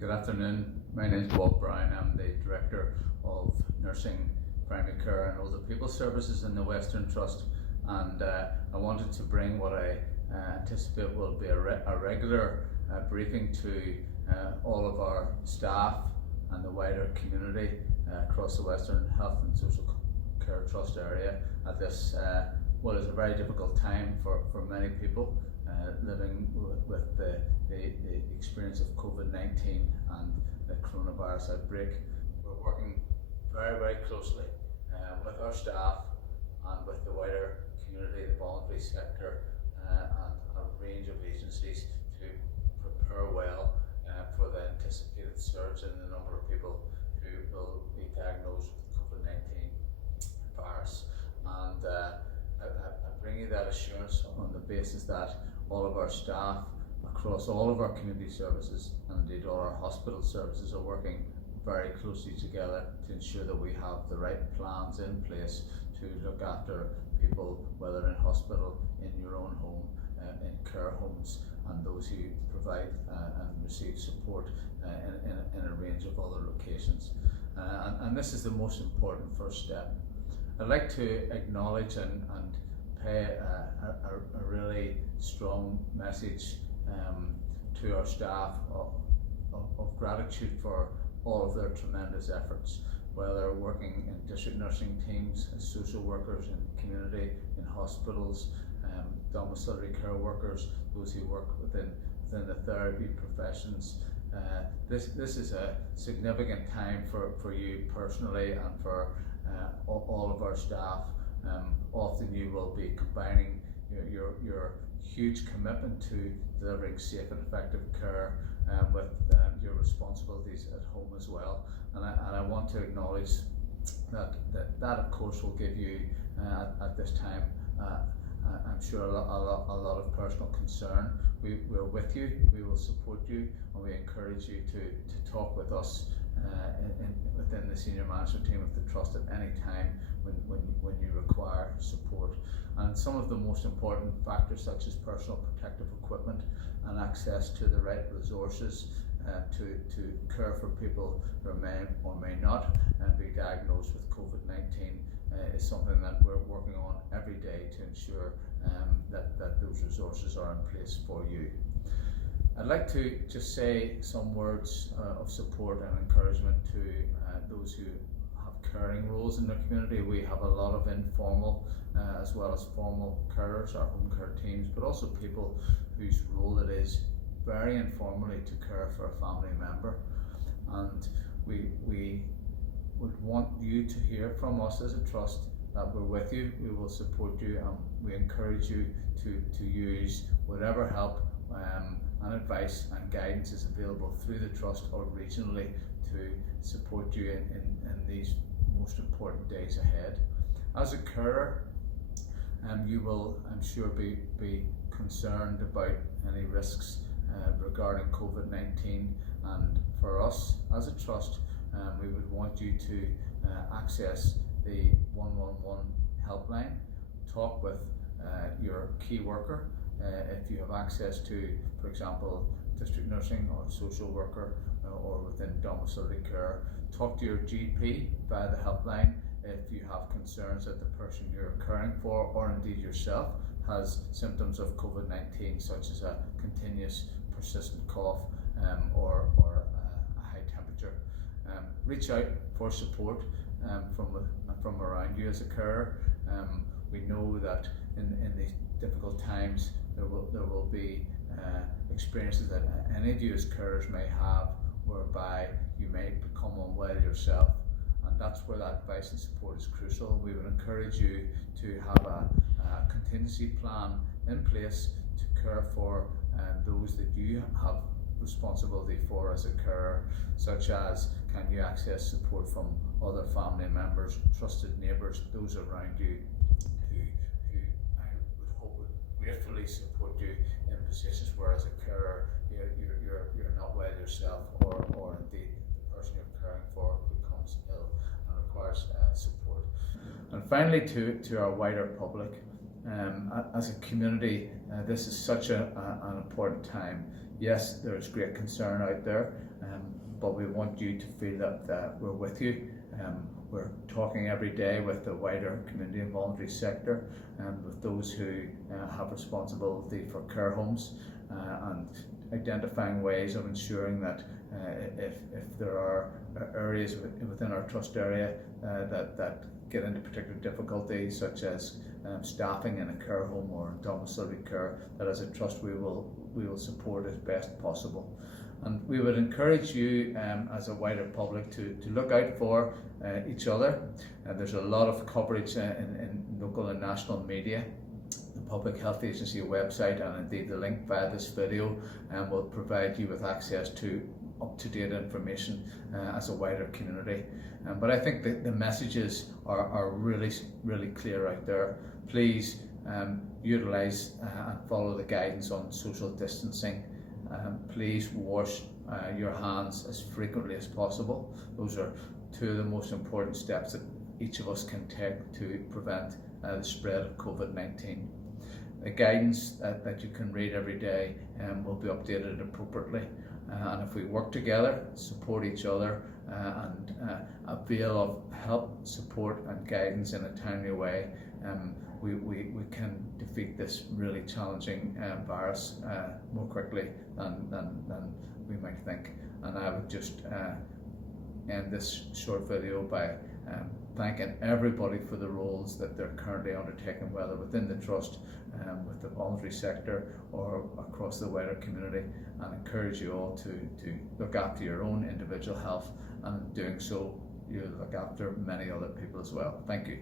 Good afternoon. My name is Bob Brown. I'm the Director of Nursing, Primary Care and Older People Services in the Western Trust, and I wanted to bring what I anticipate will be a regular briefing to all of our staff and the wider community across the Western Health and Social Care Trust area at this what is a very difficult time for many people living with the experience of COVID-19 and the coronavirus outbreak. We're working very closely with our staff and with the wider community, the voluntary sector and a range of agencies to prepare well for the anticipated surge in the number of people who will be diagnosed with COVID-19 virus. And I bring you that assurance on the basis that all of our staff across all of our community services and indeed all our hospital services are working very closely together to ensure that we have the right plans in place to look after people, whether in hospital, in your own home, in care homes, and those who provide and receive support in a range of other locations. And this is the most important first step. I'd like to acknowledge and pay a really strong message to our staff of gratitude for all of their tremendous efforts, whether working in district nursing teams, as social workers in community, in hospitals, domiciliary care workers, those who work within the therapy professions. This is a significant time for you personally and for all of our staff. Often you will be combining your huge commitment to delivering safe and effective care with your responsibilities at home as well. And I want to acknowledge that of course will give you at this time I'm sure a lot of personal concern. We're with you, we will support you, and we encourage you to talk with us within the senior management team of the Trust at any time when you require support. And some of the most important factors, such as personal protective equipment and access to the right resources to care for people who may or may not be diagnosed with COVID-19 is something that we're working on every day to ensure that those resources are in place for you. I'd like to just say some words of support and encouragement to those who have caring roles in the community. We have a lot of informal as well as formal carers, our home care teams, but also people whose role it is very informally to care for a family member. And we would want you to hear from us as a trust that we're with you, we will support you, and we encourage you to use whatever help and advice and guidance is available through the trust or regionally to support you in these most important days ahead. As a carer, you will, I'm sure, be concerned about any risks regarding COVID-19, and for us as a trust, we would want you to access the 111 helpline, talk with your key worker if you have access to, for example, district nursing or social worker or within domiciliary care. Talk to your GP via the helpline if you have concerns that the person you're caring for, or indeed yourself, has symptoms of COVID-19, such as a continuous persistent cough or a high temperature. Reach out for support from around you as a carer. We know that in these difficult times there will be experiences that any of you as carers may have whereby you may become unwell yourself, and that's where that advice and support is crucial. We would encourage you to have a contingency plan in place to care for those that you have responsibility for as a carer, such as can you access support from other family members, trusted neighbours, those around you who I would hope would gratefully support you in positions where as a carer you're not well yourself, or indeed the person you're caring for becomes ill and requires support. And finally, to our wider public, as a community, this is such an important time Yes, there is great concern out there, but we want you to feel that we're with you. We're talking every day with the wider community and voluntary sector, and with those who have responsibility for care homes, and identifying ways of ensuring that if there are areas within our trust area that get into particular difficulties, such as staffing in a care home or domiciliary care, that as a trust we will support as best possible. And we would encourage you as a wider public to look out for each other. There's a lot of coverage in local and national media. The Public Health Agency website, and indeed the link via this video, will provide you with access to up-to-date information as a wider community. But I think the messages are really clear out there. Please utilise and follow the guidance on social distancing. Please wash your hands as frequently as possible. Those are two of the most important steps that each of us can take to prevent the spread of COVID-19. The guidance that you can read every day will be updated appropriately. And if we work together, support each other, and avail of help, support and guidance in a timely way, we can defeat this really challenging virus more quickly than we might think. And I would just end this short video by thanking everybody for the roles that they're currently undertaking, whether within the trust, with the voluntary sector, or across the wider community, and encourage you all to look after your own individual health, and in doing so you look after many other people as well. Thank you.